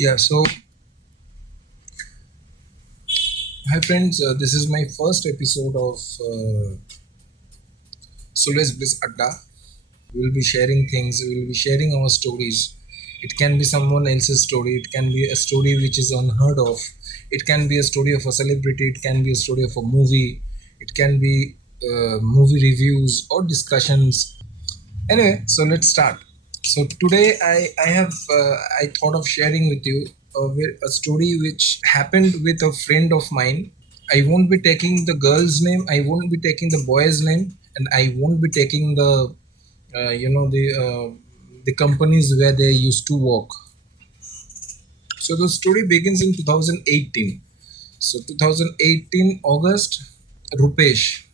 Yeah, so hi friends, this is my first episode of SolaceBliss ADDA. We will be sharing things, we will be sharing our stories. It can be someone else's story, it can be a story which is unheard of, it can be a story of a celebrity, it can be a story of a movie, it can be movie reviews or discussions. Anyway, so let's start. So today I thought of sharing with you a story which happened with a friend of mine. I won't be taking the girl's name, I won't be taking the boy's name, and I won't be taking the the companies where they used to work. So the story begins in 2018. So 2018 August, Rupesh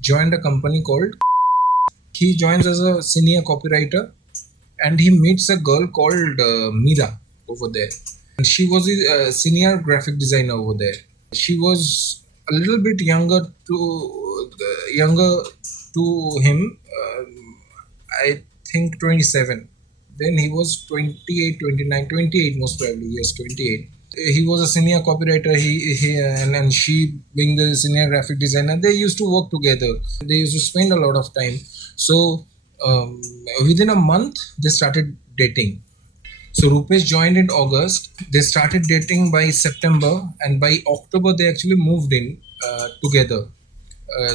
joined a company called. He joins as a senior copywriter, and he meets a girl called Meera over there. And she was a senior graphic designer over there. She was a little bit younger to him. I think 27. Then he was 28, 29, 28 most probably. Yes, 28. He was a senior copywriter. And she being the senior graphic designer, they used to work together. They used to spend a lot of time. So within a month, they started dating. So Rupesh joined in August. They started dating by September, and by October they actually moved in together.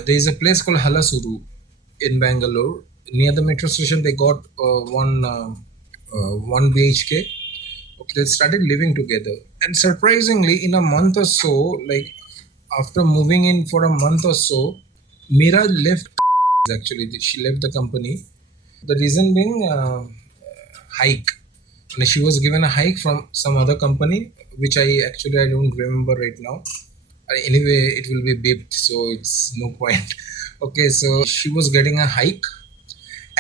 There is a place called Halasuru in Bangalore. Near the metro station, they got one BHK. Okay, they started living together, and surprisingly, in a month or so, like after moving in for a month or so, Meera left. Actually, she left the company. The reason being hike. And she was given a hike from some other company, which I don't remember right now. Anyway, it will be beeped, so it's no point. Okay, so she was getting a hike,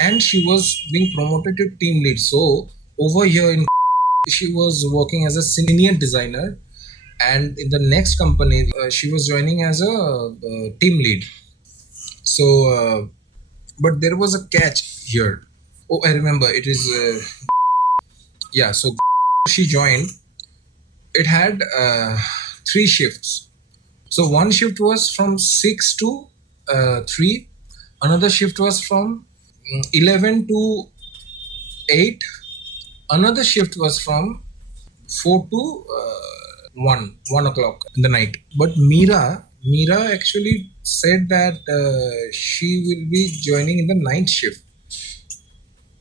and she was being promoted to team lead. So over here in she was working as a senior designer, and in the next company she was joining as a team lead. So, but there was a catch here. Oh, I remember. It is yeah. So she joined. It had three shifts. So one shift was from 6 to 3. Another shift was from 11 to 8. Another shift was from 4 to 1 o'clock in the night. But Meera actually said that she will be joining in the night shift.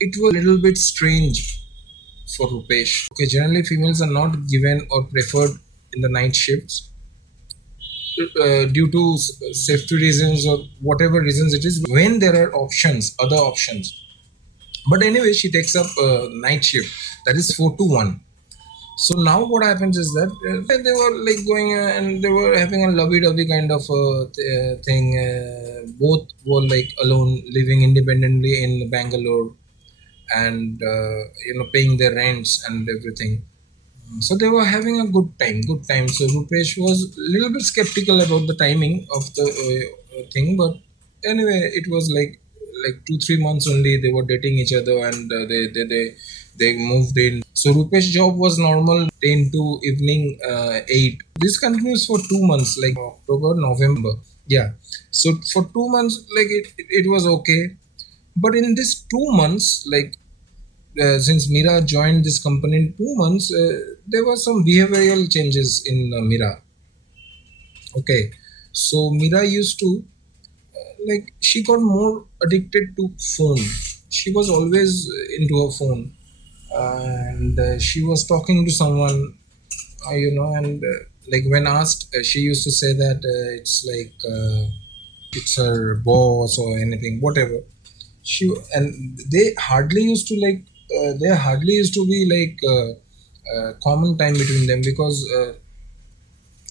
It was a little bit strange for Rupesh. Okay, generally females are not given or preferred in the night shifts due to safety reasons or whatever reasons it is. When there are options, other options. But anyway, she takes up night shift. That is 4 to 1. So now what happens is that they were like going and they were having a lovey-dovey kind of thing. Both were like alone, living independently in Bangalore, and paying their rents and everything. So they were having a good time. So Rupesh was a little bit skeptical about the timing of the thing, but anyway, it was like 2-3 months only they were dating each other, and they moved in. So Rupesh job was normal 10 to evening 8. This continues for 2 months, like October, November. Yeah. So for 2 months, like it was okay. But in this 2 months, like since Meera joined this company in 2 months, there were some behavioral changes in Meera. Okay, so Meera used to like she got more addicted to phone. She was always into her phone, and she was talking to someone, and like when asked, she used to say that it's like it's her boss or anything, whatever. She and they hardly used to like there hardly used to be like common time between them because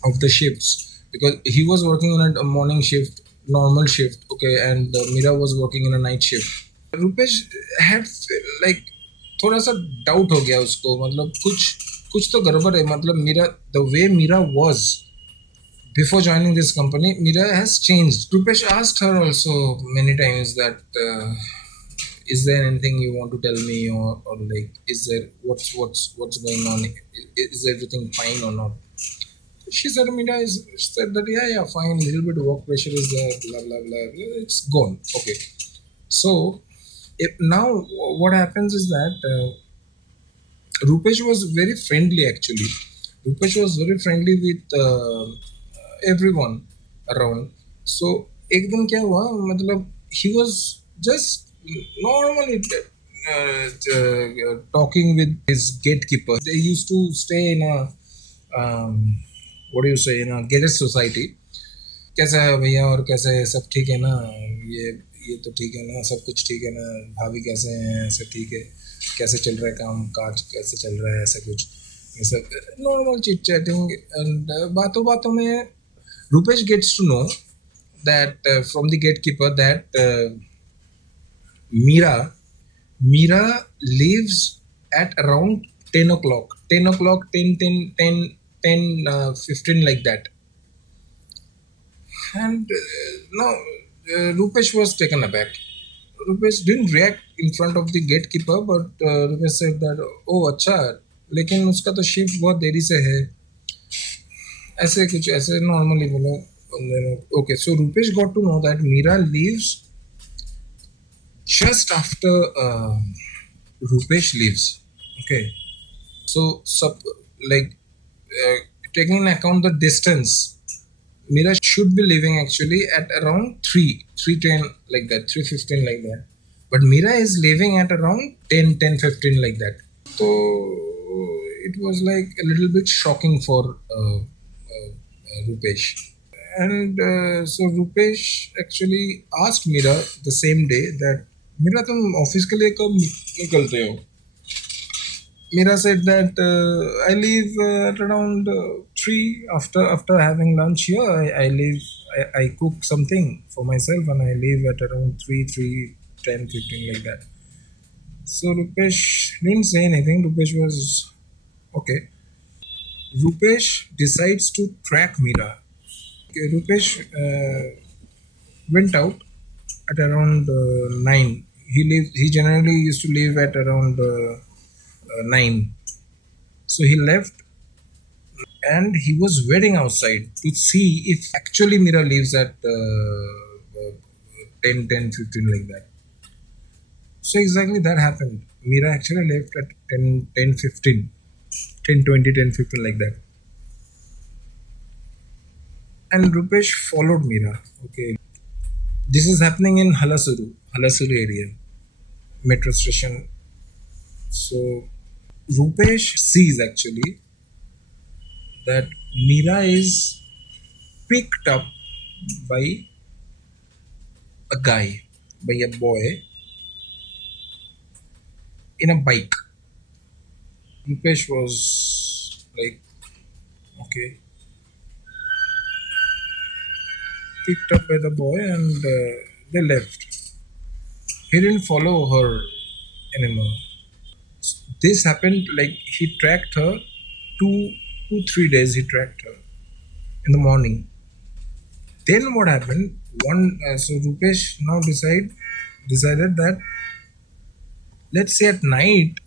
of the shifts, because he was working on a morning shift, normal shift, okay, and Meera was working in a night shift. Rupesh had like थोड़ा सा doubt हो गया उसको, मतलब कुछ कुछ तो गड़बड़ है, मतलब Meera the way Meera was before joining this company, Meera has changed. Rupesh asked her also many times that is there anything you want to tell me, or like, is there what's going on? Is everything fine or not? She said, Meera said that yeah, fine. Little bit of work pressure is there. Blah blah blah. Blah. It's gone. Okay. So now what happens is that Rupesh was very friendly actually. Rupesh was very friendly with everyone around. So एकदम क्या हुआ मतलब he was just normally talking with his gatekeeper. They used to stay in a what do you say, in a gated society. कैसा है भैया और कैसे है, सब ठीक है ना, ये तो ठीक है ना, सब कुछ ठीक है ना, भाभी कैसे हैं, ऐसे ठीक है, कैसे चल रहा है काम काज, कैसे चल रहा है, ऐसा कुछ, ये सब नॉर्मल चिट चैटिंग एंड बातों बातों में Rupesh gets to know that from the gatekeeper that Meera leaves at around 10 o'clock, 10 o'clock, 15 like that. And now Rupesh was taken aback. Rupesh didn't react in front of the gatekeeper, but Rupesh said that, oh अच्छा, लेकिन उसका तो shift बहुत देरी से है, ऐसे कुछ ऐसे normally बोला. Okay, so Rupesh got to know that Meera leaves just after Rupesh leaves. Okay, so like taking into account the distance, Meera should be leaving actually at around 3:10 like that, 3:15 like that. But Meera is leaving at around 10:15 like that. So it was like a little bit shocking for Rupesh. And so Rupesh actually asked Meera the same day that, Meera तुम office के लिए कब निकलते हो? Meera said that I leave at around 3 after having lunch here. I leave. I cook something for myself and I leave at around 3:10, 15 like that. So Rupesh didn't say anything. Rupesh was okay. Rupesh decides to track Meera. Okay, Rupesh went out at around 9. He generally used to leave at around 9. So he left and he was waiting outside to see if actually Meera leaves at 10, 15 like that. So exactly that happened. Meera actually left at 10, 15, 10, 20, 10, 15 like that. And Rupesh followed Meera. Okay. This is happening in Halasuru area, metro station. So Rupesh sees actually that Meera is picked up by a guy, by a boy in a bike. Rupesh was like, okay, picked up by the boy and they left. He didn't follow her anymore. This happened like he tracked her 2-3 days. He tracked her in the morning. Then what happened? So Rupesh now decided that, let's say at night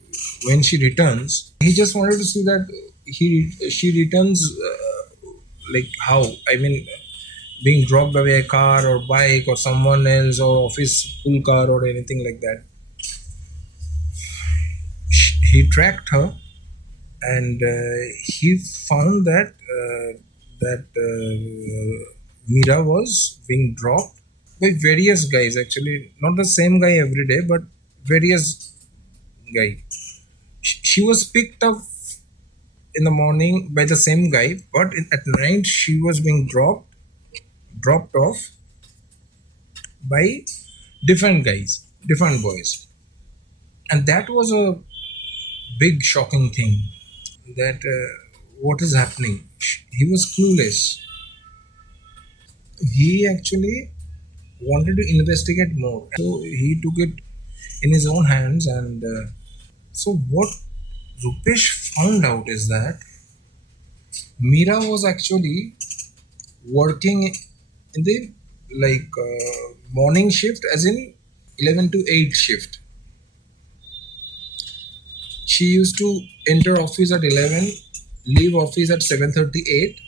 when she returns, he just wanted to see that she returns like how, I mean, being dropped by a car or bike or someone else or office pull car or anything like that. He tracked her and he found that Meera was being dropped by various guys. Actually, not the same guy every day, but various guy. She was picked up in the morning by the same guy, but at night she was being dropped off by different guys, different boys. And that was a big shocking thing, that what is happening. He was clueless. He actually wanted to investigate more, so he took it in his own hands. And so what Rupesh found out is that Meera was actually working in the morning shift, as in 11 to 8 shift. She used to enter office at 11, leave office at 7:38,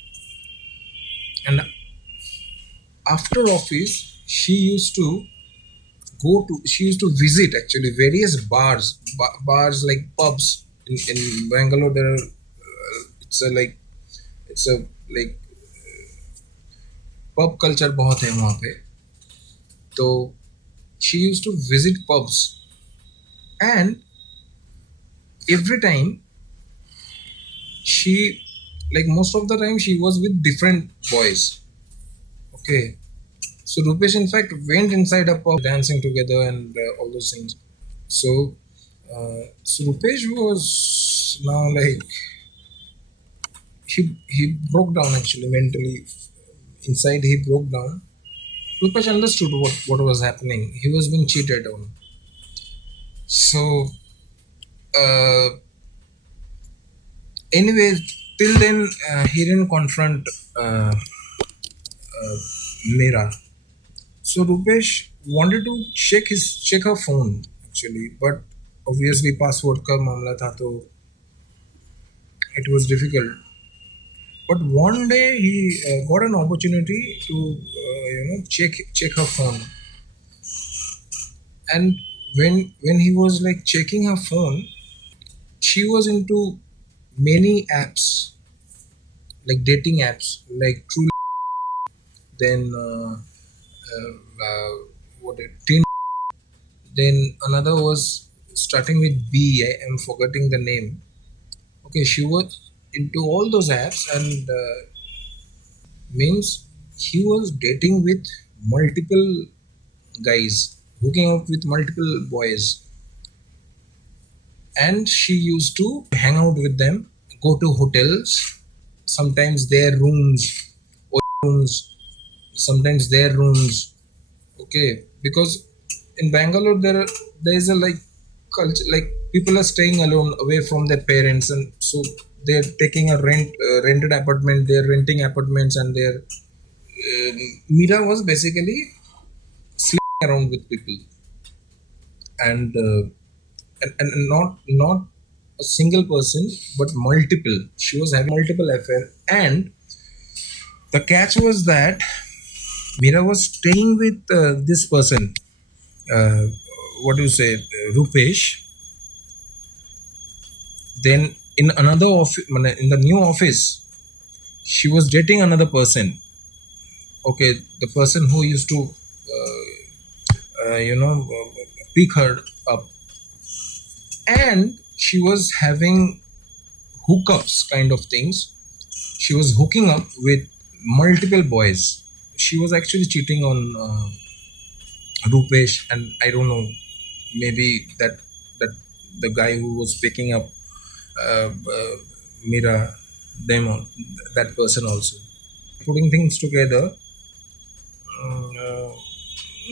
and after office she used to visit actually various bars like pubs in Bangalore. There are, it's a like pub culture बहुत है वहाँ पे. तो she used to visit pubs, and every time she, like most of the time, she was with different boys. Okay, so Rupesh in fact went inside a pub dancing together and all those things. So so Rupesh was now like he broke down actually mentally. Inside he broke down. Rupesh understood what was happening. He was being cheated on. So uh, anyway, till then he didn't confront Meera. So Rupesh wanted to check her phone actually, but obviously password का मामला था तो it was difficult. But one day he got an opportunity to check her phone, and when he was like checking her phone, she was into many apps like dating apps like True, then what it Tin, then another was starting with B. I am forgetting the name. Okay, she was into all those apps, and means he was dating with multiple guys, hooking up with multiple boys, and she used to hang out with them, go to hotels, sometimes their rooms, sometimes their rooms. Okay, because in Bangalore there is a like culture, like people are staying alone away from their parents, and so they're taking a rented apartment, they're renting apartments, and they're Meera was basically sleeping around with people, and not a single person but multiple. She was having multiple affairs, and the catch was that Meera was staying with this person. Uh, what do you say, Rupesh? Then in another office, in the new office, she was dating another person. Okay, the person who used to, pick her up, and she was having hookups kind of things. She was hooking up with multiple boys. She was actually cheating on Rupesh, and I don't know, maybe that the guy who was picking up Meera, that person also. Putting things together,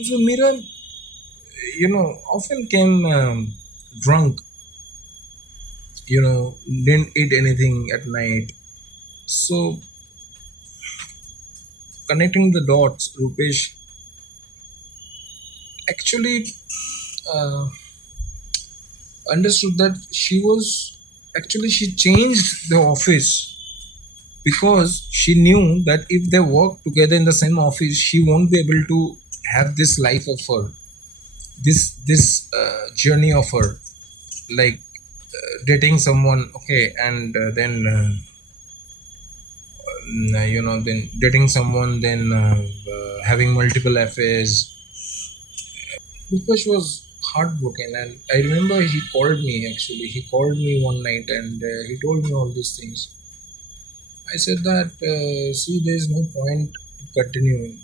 so Meera, often came drunk, didn't eat anything at night. So connecting the dots, Rupesh actually uh, understood that she changed the office because she knew that if they work together in the same office, she won't be able to have this life of her, this journey of her, like dating someone, okay, and then then dating someone, then having multiple affairs. Rupesh was heartbroken, and I remember he called me. Actually, he called me one night, and he told me all these things. I said that see, there is no point in continuing.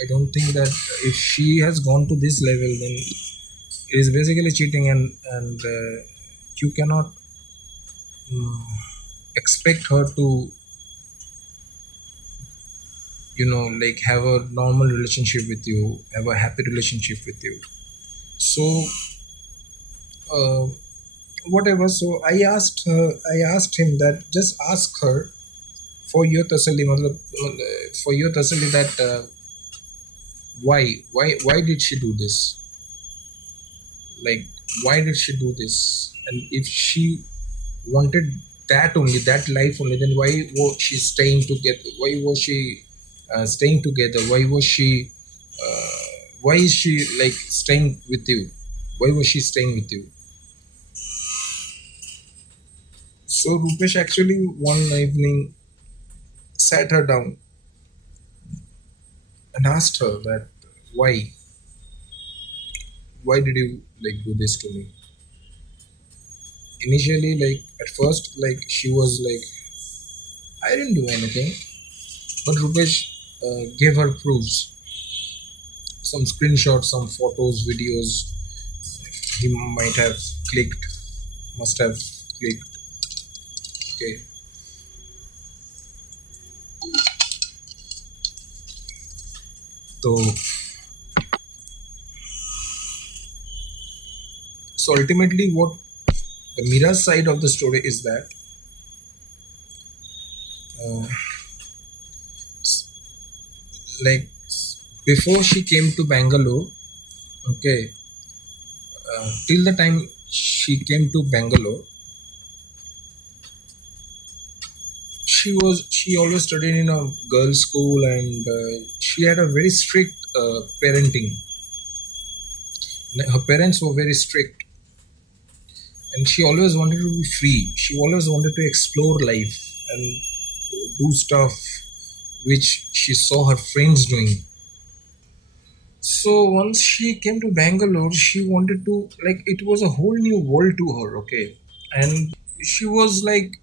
I don't think that if she has gone to this level, then it is basically cheating, and you cannot expect her to like have a normal relationship with you, have a happy relationship with you. So uh, whatever. So I asked him that just ask her for your tasalli, for your tasalli, that why did she do this? Like, why did she do this? And if she wanted that only, that life only, then why was she staying together? Why was she staying together? Why is she like staying with you? Why was she staying with you? So Rupesh actually one evening sat her down and asked her that why did you like do this to me? Initially, like at first, like she was like, I didn't do anything, but Rupesh gave her proofs, some screenshots, some photos, videos. He might have clicked, must have clicked. Okay, so ultimately, what the Meera's side of the story is that uh, like before she came to Bangalore, okay, till the time she came to Bangalore, she always studied in a girls' school, and she had a very strict parenting. Her parents were very strict, and she always wanted to be free. She always wanted to explore life and do stuff which she saw her friends doing. So once she came to Bangalore, she wanted to, like, it was a whole new world to her, okay? And she was like,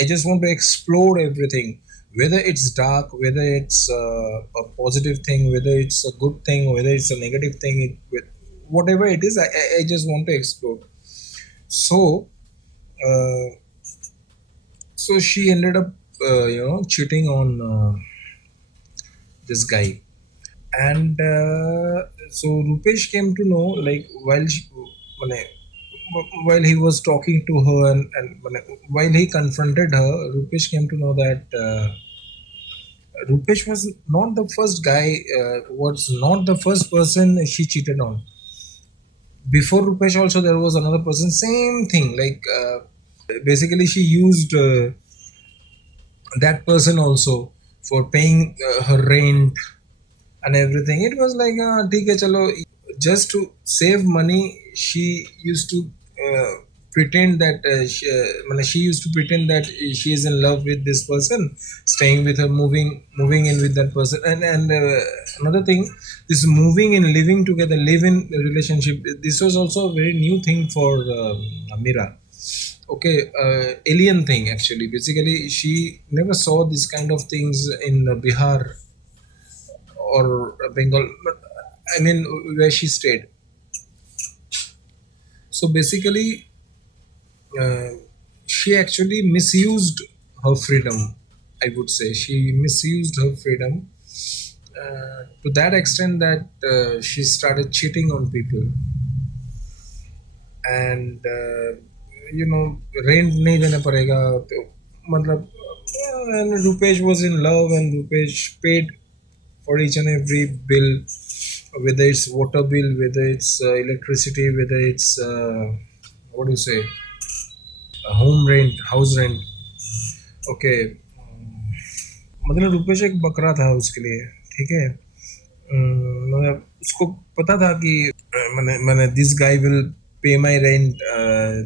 I just want to explore everything, whether it's dark, whether it's a positive thing, whether it's a good thing, whether it's a negative thing, whatever it is, I just want to explore. So, uh, so she ended up, cheating on this guy. And so Rupesh came to know, like, mane, while he was talking to her, and while he confronted her, Rupesh came to know that Rupesh was not the first guy, was not the first person she cheated on. Before Rupesh, also there was another person, same thing. Like, basically, she used that person also for paying her rent and everything. It was like, ठीक है चलो, just to save money, she used to pretend that she used to pretend that she is in love with this person, staying with her, moving in with that person. And another thing, this moving and living together, live in relationship, this was also a very new thing for Meera. Okay, alien thing actually. Basically, she never saw this kind of things in Bihar or Bengal, but I mean where she stayed. So basically, uh, she actually misused her freedom. I would say she misused her freedom to that extent that she started cheating on people, and rent नहीं देना पड़ेगा तो मतलब and Rupesh was in love, and Rupesh paid for each and every bill, whether it's water bill, whether it's electricity, whether it's what do you say, home rent, house rent. Okay, मतलब रुपेश एक बकरा था उसके लिए, ठीक है। मतलब उसको पता था कि मैंने मैंने this guy will pay my rent,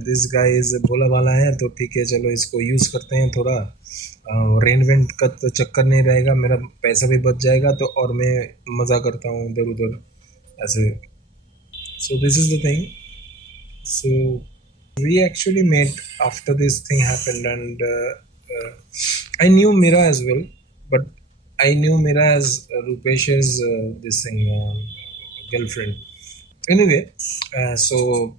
this guy is भोला भाला है, तो ठीक है चलो इसको यूज़ करते हैं थोड़ा, रेंट वेंट का तो चक्कर नहीं रहेगा, मेरा पैसा भी बच जाएगा, तो और मैं मज़ा करता हूँ इधर उधर ऐसे. So this is the thing. So we actually met after this thing happened, and I knew Meera as well, but I knew Meera as Rupesh's this thing girlfriend. Anyway, uh, so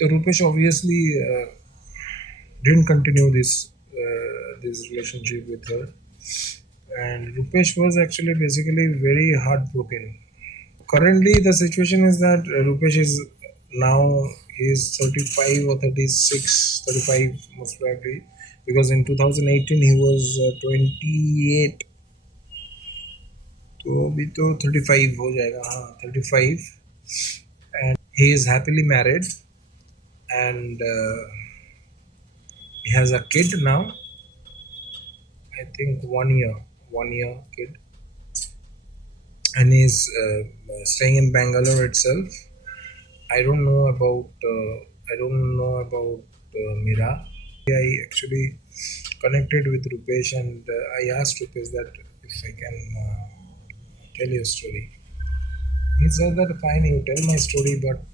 Rupesh obviously didn't continue this relationship with her, and Rupesh was actually basically very heartbroken. Currently, the situation is that Rupesh is now, he is 35 or 36, 35 most probably, because in 2018 he was 28, तो अभी तो 35 हो जाएगा, हाँ 35. and he is happily married, and he has a kid now. I think 1 year kid, and he's staying in Bangalore itself. I don't know about Meera. I actually connected with Rupesh, and I asked Rupesh that if I can tell you a story. He said that fine, you tell my story, but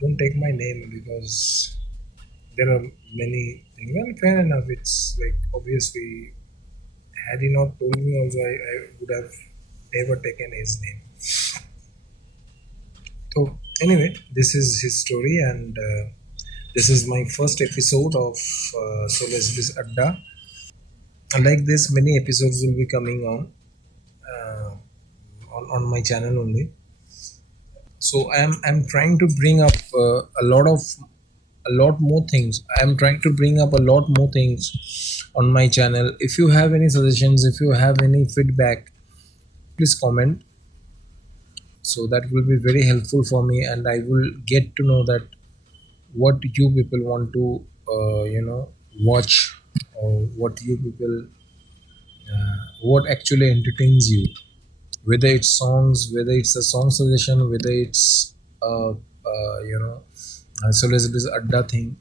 don't take my name because there are many things. Well, fair enough. It's like obviously, had he not told me, also I would have never taken his name. So anyway, this is his story, and this is my first episode of SolaceBliss ADDA. Like this, many episodes will be coming uh, on my channel only. So I'm trying to bring up a lot more things. I'm trying to bring up a lot more things on my channel. If you have any suggestions, if you have any feedback, please comment. So that will be very helpful for me, and I will get to know that what you people want to watch, or what you people what actually entertains you, whether it's songs, whether it's a song suggestion, whether it's so let's do this adda thing.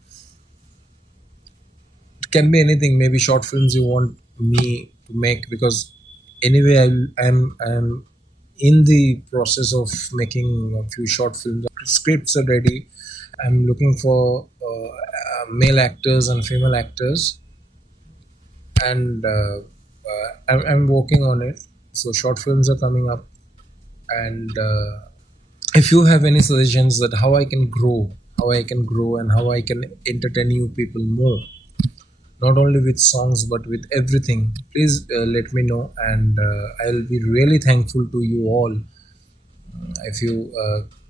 It can be anything, maybe short films you want me to make, because anyway I'm in the process of making a few short films. Scripts are ready. I'm looking for male actors and female actors, and I'm working on it. So short films are coming up, and if you have any suggestions that how I can grow, and how I can entertain you people more, not only with songs but with everything, please let me know, and I'll be really thankful to you all if you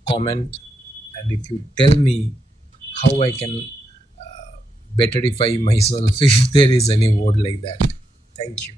comment, and if you tell me how I can betterify myself if there is any word like that. Thank you.